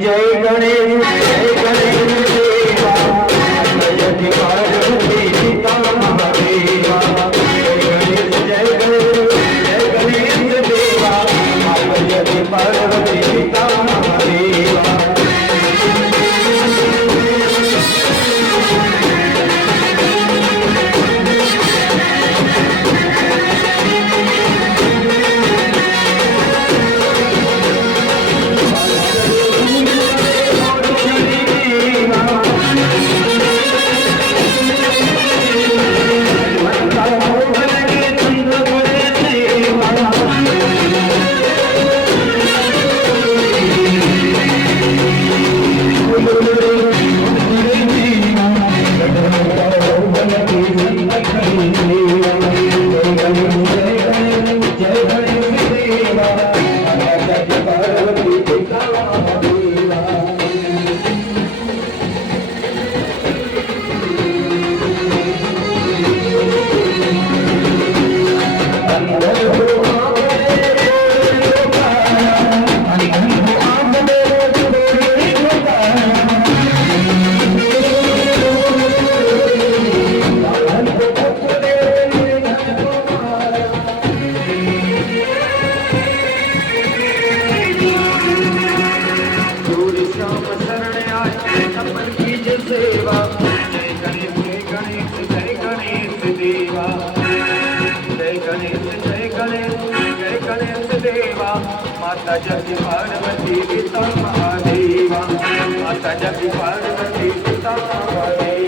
जय गणेश देवा जय पार्वती पिता महादेवा जय गणेश देवा जय पार्वती पिता महादेवा माता जगती पार्वती पिता महादेवा माता जगती पार्वती पिता महादेवा